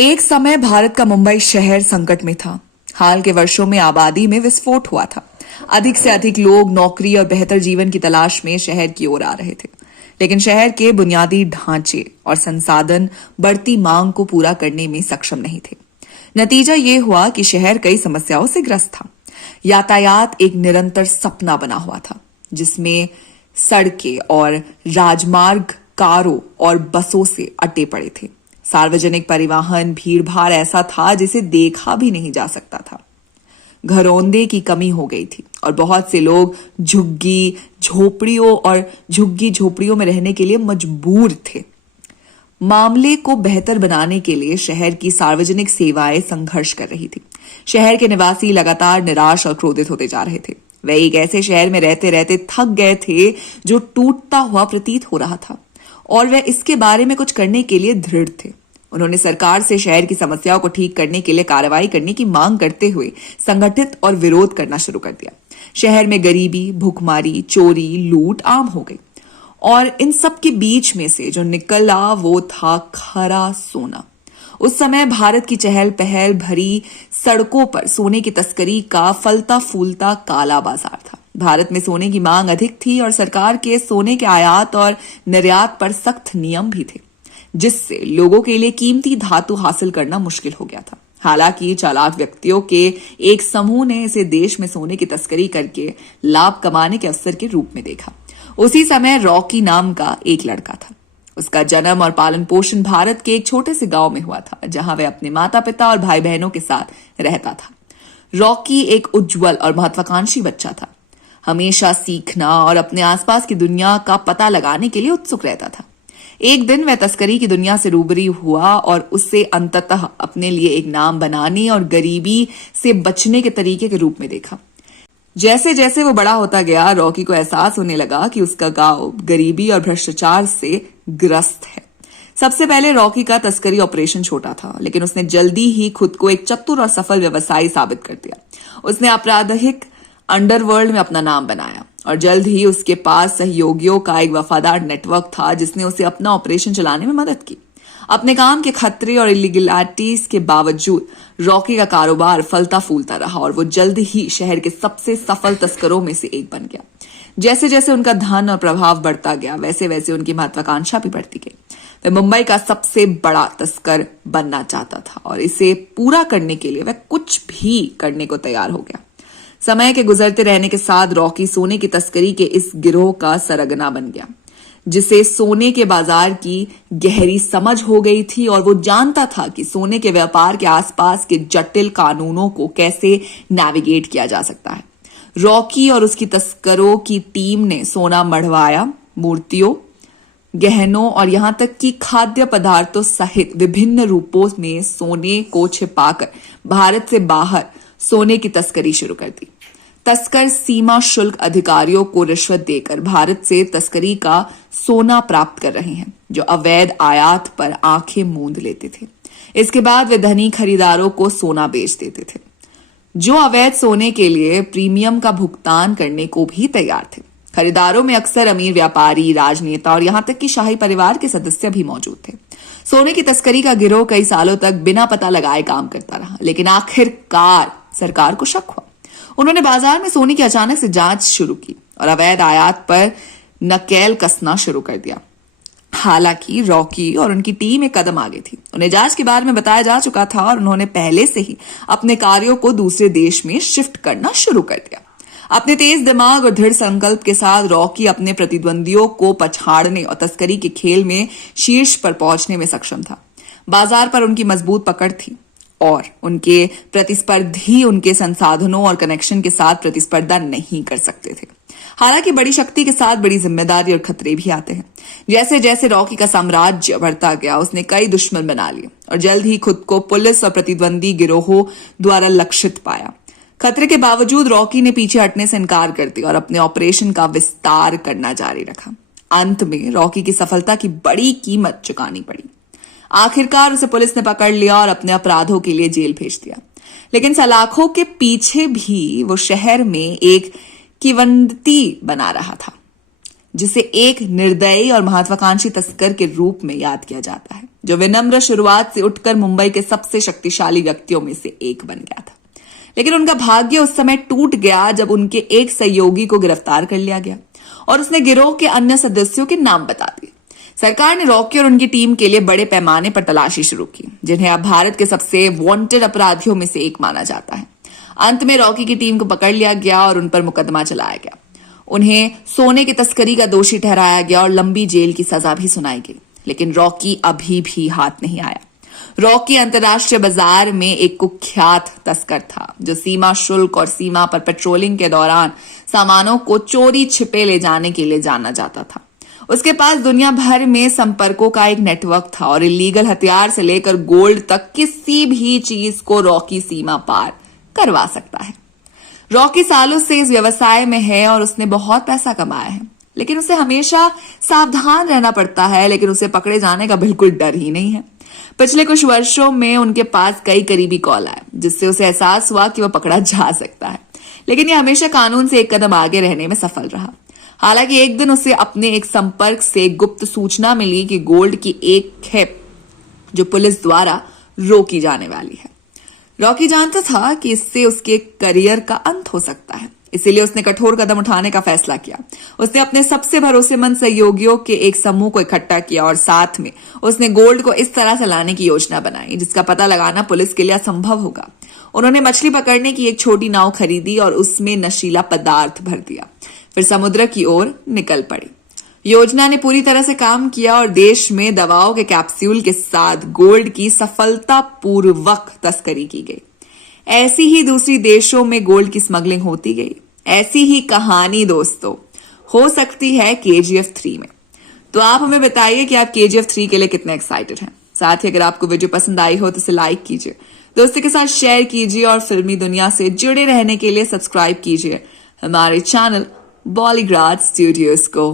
एक समय भारत का मुंबई शहर संकट में था। हाल के वर्षों में आबादी में विस्फोट हुआ था। अधिक से अधिक लोग नौकरी और बेहतर जीवन की तलाश में शहर की ओर आ रहे थे, लेकिन शहर के बुनियादी ढांचे और संसाधन बढ़ती मांग को पूरा करने में सक्षम नहीं थे। नतीजा ये हुआ कि शहर कई समस्याओं से ग्रस्त था। यातायात एक निरंतर सपना बना हुआ था, जिसमें सड़कें और राजमार्ग कारों और बसों से अटे पड़े थे। सार्वजनिक परिवहन भीड़ भाड़ ऐसा था जिसे देखा भी नहीं जा सकता था। घरौंदे की कमी हो गई थी और बहुत से लोग झुग्गी झोपड़ियों में रहने के लिए मजबूर थे। मामले को बेहतर बनाने के लिए शहर की सार्वजनिक सेवाएं संघर्ष कर रही थी। शहर के निवासी लगातार निराश और क्रोधित होते जा रहे थे। वे एक ऐसे शहर में रहते रहते थक गए थे जो टूटता हुआ प्रतीत हो रहा था, और वे इसके बारे में कुछ करने के लिए दृढ़ थे। उन्होंने सरकार से शहर की समस्याओं को ठीक करने के लिए कार्रवाई करने की मांग करते हुए संगठित और विरोध करना शुरू कर दिया। शहर में गरीबी, भूखमारी, चोरी, लूट आम हो गई, और इन सब के बीच में से जो निकला वो था खरा सोना। उस समय भारत की चहल पहल भरी सड़कों पर सोने की तस्करी का फलता फूलता काला बाजार था। भारत में सोने की मांग अधिक थी और सरकार के सोने के आयात और निर्यात पर सख्त नियम भी थे, जिससे लोगों के लिए कीमती धातु हासिल करना मुश्किल हो गया था। हालांकि चालाक व्यक्तियों के एक समूह ने इसे देश में सोने की तस्करी करके लाभ कमाने के अवसर के रूप में देखा। उसी समय रॉकी नाम का एक लड़का था। उसका जन्म और पालन पोषण भारत के एक छोटे से गांव में हुआ था, जहां वह अपने माता पिता और भाई बहनों के साथ रहता था। रॉकी एक उज्जवल और महत्वाकांक्षी बच्चा था। हमेशा सीखना और अपने आसपास की दुनिया का पता लगाने के लिए उत्सुक रहता था। एक दिन वह तस्करी की दुनिया से रूबरू हुआ और उससे अंततः अपने लिए एक नाम बनाने और गरीबी से बचने के तरीके के रूप में देखा। जैसे जैसे वो बड़ा होता गया, रॉकी को एहसास होने लगा कि उसका गांव गरीबी और भ्रष्टाचार से ग्रस्त है। सबसे पहले रॉकी का तस्करी ऑपरेशन छोटा था, लेकिन उसने जल्दी ही खुद को एक चतुर और सफल व्यवसायी साबित कर दिया। उसने आपराधिक अंडरवर्ल्ड में अपना नाम बनाया और जल्द ही उसके पास सहयोगियों का एक वफादार नेटवर्क था, जिसने उसे अपना ऑपरेशन चलाने में मदद की। अपने काम के खतरे और इलीगलिटीज के बावजूद रॉकी का कारोबार फलता फूलता रहा और वो जल्द ही शहर के सबसे सफल तस्करों में से एक बन गया। जैसे जैसे उनका धन और प्रभाव बढ़ता गया, वैसे वैसे उनकी महत्वाकांक्षा भी बढ़ती गई। वह मुंबई का सबसे बड़ा तस्कर बनना चाहता था और इसे पूरा करने के लिए वह कुछ भी करने को तैयार हो गया। समय के गुजरते रहने के साथ रॉकी सोने की तस्करी के इस गिरोह का सरगना बन गया, जिसे सोने के बाजार की गहरी समझ हो गई थी, और वो जानता था कि सोने के व्यापार के आसपास के जटिल कानूनों को कैसे नेविगेट किया जा सकता है। रॉकी और उसकी तस्करों की टीम ने सोना मढ़वाया, मूर्तियों, गहनों और यहां तक कि खाद्य पदार्थों सहित विभिन्न रूपों में सोने को छिपाकर भारत से बाहर सोने की तस्करी शुरू कर दी। तस्कर सीमा शुल्क अधिकारियों को रिश्वत देकर भारत से तस्करी का सोना प्राप्त कर रहे हैं, जो अवैध आयात पर आंखें मूंद लेते थे। इसके बाद वे धनी खरीदारों को सोना बेच देते थे, जो अवैध सोने के लिए प्रीमियम का भुगतान करने को भी तैयार थे। खरीदारों में अक्सर अमीर व्यापारी, राजनेता और यहां तक कि शाही परिवार के सदस्य भी मौजूद थे। सोने की तस्करी का गिरोह कई सालों तक बिना पता लगाए काम करता रहा, लेकिन आखिरकार सरकार को शक हुआ। उन्होंने बाजार में सोने की अचानक से जांच शुरू की और अवैध आयात पर नकेल कसना शुरू कर दिया। हालांकि रॉकी और उनकी टीम एक कदम आगे थी। उन्हें जांच के बारे में बताया जा चुका था और उन्होंने पहले से ही अपने कार्यों को दूसरे देश में शिफ्ट करना शुरू कर दिया। अपने तेज दिमाग और दृढ़ संकल्प के साथ रॉकी अपने प्रतिद्वंदियों को पछाड़ने और तस्करी के खेल में शीर्ष पर पहुंचने में सक्षम था। बाजार पर उनकी मजबूत पकड़ थी और उनके प्रतिस्पर्धी उनके संसाधनों और कनेक्शन के साथ प्रतिस्पर्धा नहीं कर सकते थे। हालांकि बड़ी शक्ति के साथ बड़ी जिम्मेदारी और खतरे भी आते हैं। जैसे जैसे रॉकी का साम्राज्य बढ़ता गया, उसने कई दुश्मन बना लिए और जल्द ही खुद को पुलिस और प्रतिद्वंदी गिरोहों द्वारा लक्षित पाया। खतरे के बावजूद रॉकी ने पीछे हटने से इनकार कर दिया और अपने ऑपरेशन का विस्तार करना जारी रखा। अंत में रॉकी की सफलता की बड़ी कीमत चुकानी पड़ी। आखिरकार उसे पुलिस ने पकड़ लिया और अपने अपराधों के लिए जेल भेज दिया। लेकिन सलाखों के पीछे भी वो शहर में एक किंवदंती बना रहा था। जिसे एक निर्दयी और महत्वाकांक्षी तस्कर के रूप में याद किया जाता है, जो विनम्र शुरुआत से उठकर मुंबई के सबसे शक्तिशाली व्यक्तियों में से एक बन गया था। लेकिन उनका भाग्य उस समय टूट गया जब उनके एक सहयोगी को गिरफ्तार कर लिया गया और उसने गिरोह के अन्य सदस्यों के नाम बता दिए। सरकार ने रॉकी और उनकी टीम के लिए बड़े पैमाने पर तलाशी शुरू की, जिन्हें अब भारत के सबसे वांटेड अपराधियों में से एक माना जाता है। अंत में रॉकी की टीम को पकड़ लिया गया और उन पर मुकदमा चलाया गया। उन्हें सोने की तस्करी का दोषी ठहराया गया और लंबी जेल की सजा भी सुनाई गई। लेकिन रॉकी अभी भी हाथ नहीं आया। रॉकी अंतर्राष्ट्रीय बाजार में एक कुख्यात तस्कर था, जो सीमा शुल्क और सीमा पर पेट्रोलिंग के दौरान सामानों को चोरी छिपे ले जाने के लिए जाना जाता था। उसके पास दुनिया भर में संपर्कों का एक नेटवर्क था और इलीगल हथियार से लेकर गोल्ड तक किसी भी चीज को रॉकी सीमा पार करवा सकता है। रॉकी सालों से इस व्यवसाय में है और उसने बहुत पैसा कमाया है, लेकिन उसे हमेशा सावधान रहना पड़ता है। लेकिन उसे पकड़े जाने का बिल्कुल डर ही नहीं है। पिछले कुछ वर्षों में उनके पास कई करीबी कॉल आए, जिससे उसे एहसास हुआ कि वह पकड़ा जा सकता है। लेकिन यह हमेशा कानून से एक कदम आगे रहने में सफल रहा। हालांकि एक दिन उसे अपने एक संपर्क से गुप्त सूचना मिली कि गोल्ड की एक खेप जो पुलिस द्वारा रोकी जाने वाली है। रॉकी जानता था कि इससे उसके करियर का अंत हो सकता है, इसीलिए उसने कठोर कदम उठाने का फैसला किया। उसने अपने सबसे भरोसेमंद सहयोगियों के एक समूह को इकट्ठा किया और साथ में उसने गोल्ड को इस तरह से लाने की योजना बनाई जिसका पता लगाना पुलिस के लिए असंभव होगा। उन्होंने मछली पकड़ने की एक छोटी नाव खरीदी और उसमें नशीला पदार्थ भर दिया, फिर समुद्र की ओर निकल पड़े। योजना ने पूरी तरह से काम किया और देश में दवाओं के कैप्सूल के साथ गोल्ड की सफलतापूर्वक तस्करी की गई। ऐसी ही दूसरी देशों में गोल्ड की स्मगलिंग होती गई। ऐसी ही कहानी दोस्तों हो सकती है KGF 3 में। तो आप हमें बताइए कि आप KGF 3 के लिए कितने एक्साइटेड हैं। साथ ही अगर आपको वीडियो पसंद आई हो तो इसे लाइक कीजिए, दोस्तों के साथ शेयर कीजिए और फिल्मी दुनिया से जुड़े रहने के लिए सब्सक्राइब कीजिए हमारे चैनल बॉलीग्राड स्टूडियोज को।